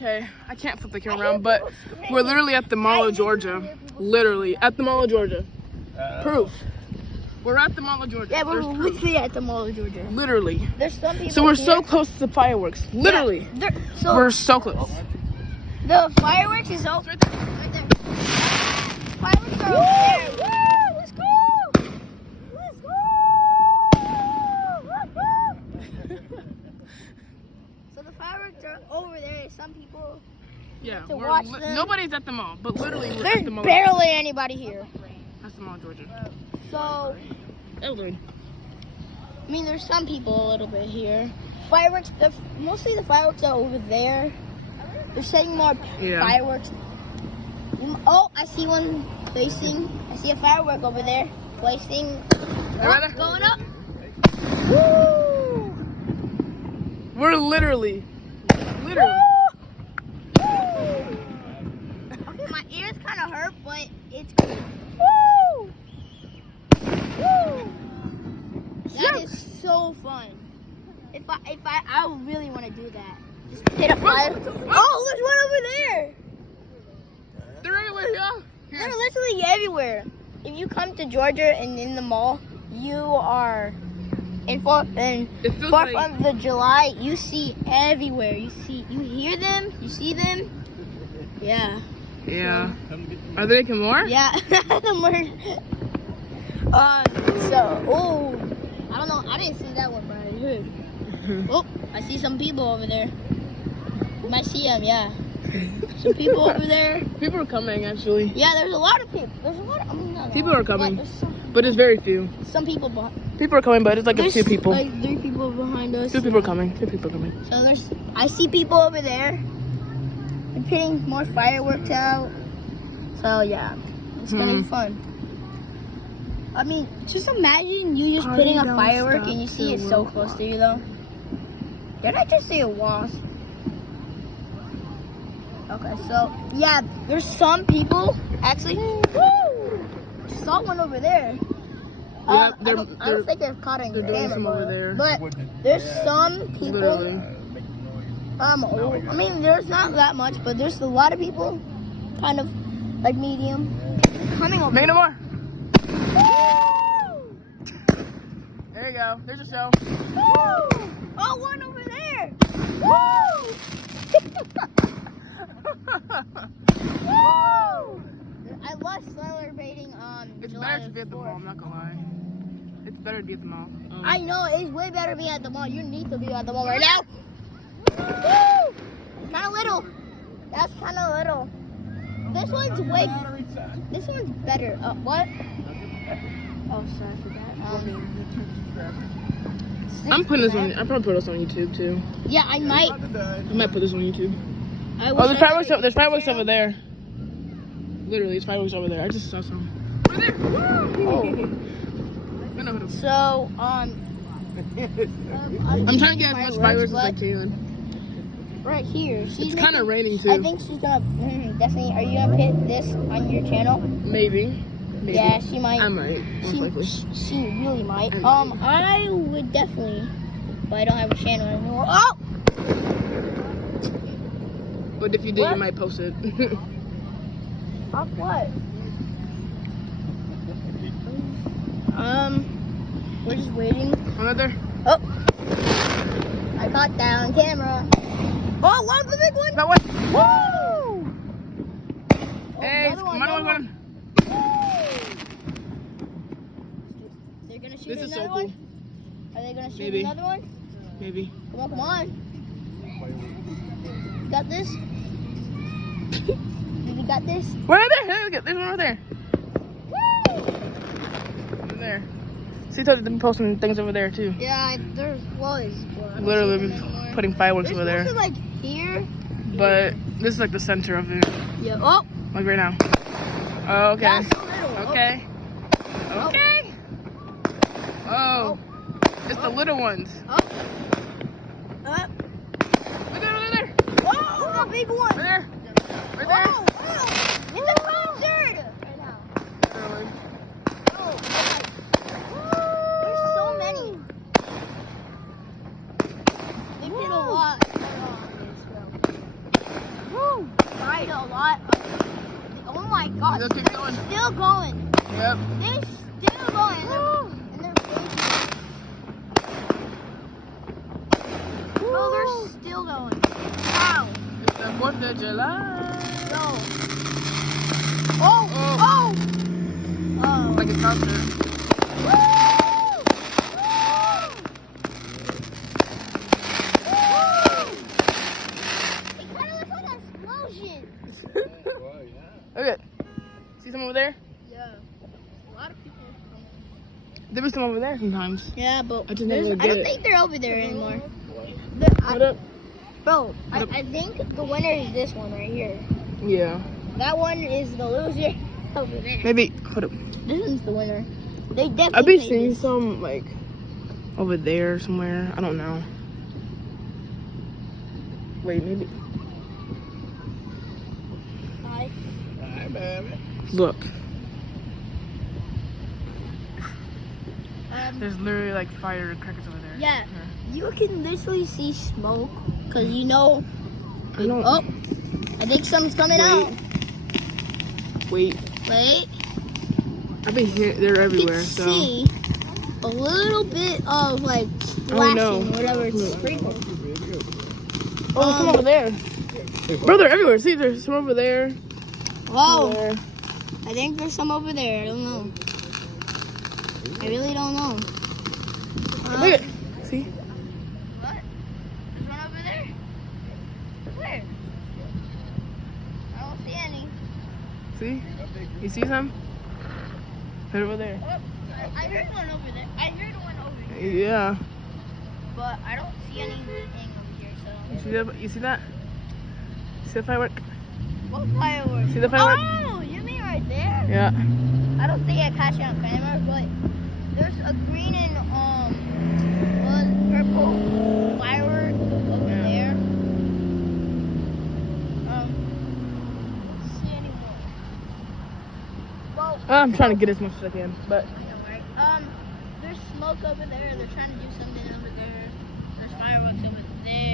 Okay, I can't flip the camera around, but we're literally at the Mall of Georgia. Literally at the Mall of Georgia. Proof. We're at the Mall of Georgia. Yeah, we're literally at the Mall of Georgia. Literally. There's some people. So we're here. so close to the fireworks. Literally. Yeah, so we're so close. the fireworks is over. Right there. Fireworks are over there. Woo! Let's go! Let's go! Let's go! So the fireworks are over there. Some people. Yeah. To watch them. Nobody's at the mall, but literally we're There's at the Mall. barely anybody here. That's the Mall of Georgia. So. Elderly. I mean, there's some people a little bit here. Fireworks, mostly the fireworks are over there. They're setting more fireworks. Oh, I see one placing. I see a firework over there. Placing. Right Going up. Woo! We're literally. Woo! Okay, my ears kind of hurt, but it's cool. Woo! Woo! That is so fun. If I really want to do that. Just hit a fire. Oh, there's one over there. They're everywhere, y'all. They're literally everywhere. If you come to Georgia and in the mall, you are in 4th of the July. You see everywhere. You hear them. You see them. Yeah. Yeah. Are they making more? Yeah. The more. Oh, I don't know. I didn't see that one, but I heard. Oh, I see some people over there. You might see them, yeah. Some people over there. People are coming, actually. Yeah, there's a lot of people. There's a lot of people are coming, but it's very few. Some people behind. People are coming, but it's like a few people. Like 3 people behind us. 2 people are coming. 2 people are coming. So I see people over there. They're putting more fireworks out. So yeah, it's gonna be fun. I mean, just imagine you just putting a firework and you see it so close to you, though. Did I just see a wasp? Okay, so yeah, there's some people actually. Woo! Saw one over there. I don't think they're caught in camera, but there's some people. Literally. I mean, there's not that much, but there's a lot of people, kind of like medium, coming over. Make no more. There you go. There's a show. Woo! Oh, one over there. Woo! Woo! I love celebrating It's July better to be at the mall, I'm not gonna lie. It's better to be at the mall. I know, it's way better to be at the mall. You need to be at the mall right now. Woo! Kind of little. That's kind of little. This one's better. What? Oh, sorry for that. I'm putting this on. I'll probably put this on YouTube too. Yeah, I might. I might put this on YouTube. There's fireworks. There's fireworks over there. Literally, there's fireworks over there. I just saw some. Right there. So, I'm trying to get as much fireworks as I can. Right here. It's kind of raining too. I think she's gonna definitely. Are you gonna put this on your channel? Maybe. Yeah, she might. I might. Most likely. She really might. I would definitely, but I don't have a channel anymore. Oh! But if you did, you might post it. Off what? We're just waiting. Another. Oh! I caught that on camera. Oh, one the big one! That one. Woo! Hey, another one. They're gonna shoot This is another so one? cool. Are they gonna shoot Maybe. another one? Maybe. Come on. You got this? You got this? Right there. There's one over there. Woo! Over there. See, told them posting things over there too. Yeah, there's Literally putting fireworks over there. Like here. But this is like the center of it. Yeah. Oh. Like right now. Oh, okay. That's so little. Okay. Okay. Oh. It's the little ones. Look Look there. Oh, the big one. Right there. Right there. Oh, it's a concert. Right now. Literally. Oh, there's so many. They did a lot. Still keep going. Still going. Yep. They're still going. And they're bro, they're still going. Wow. It's the 4th of July. No. Oh. Oh. Like a concert. Okay. See some over there? Yeah. A lot of people. There was some over there sometimes. Yeah, but I just never I get don't it. think they're over there anymore. What up? Bro, I think the winner is this one right here. Yeah. That one is the loser over there. Maybe. Hold up. This one's the winner. They definitely. I've been made seeing this. some like over there somewhere. I don't know. Wait, maybe. Hi. Hi, baby. Look. There's literally like firecrackers over there. Yeah. You can literally see smoke because you know. I don't. Oh, I think something's coming out. Wait. Wait. I've been here. They're You everywhere. can So. see a little bit of like Oh, no. splashing, whatever it's sprinkled. Oh, there's some over there. Bro, they're everywhere. See, there's some over there. Whoa. Over there. I think there's some over there. I don't know. I really don't know. Look at. See? What? There's one over there? Where? I don't see any. See? You see some? They're over there. Oh, I heard one over there. I heard one over here. Yeah. But I don't see anything over here, so. You see that? You see that? See the firework? What fireworks? See the firework? Oh, you mean right there? Yeah. I don't think I caught you on camera, but there's a green and purple firework over there. Don't see any more. Well, I'm trying to get as much as I can, but. I know, right? There's smoke over there. They're trying to do something over there. There's fireworks over there.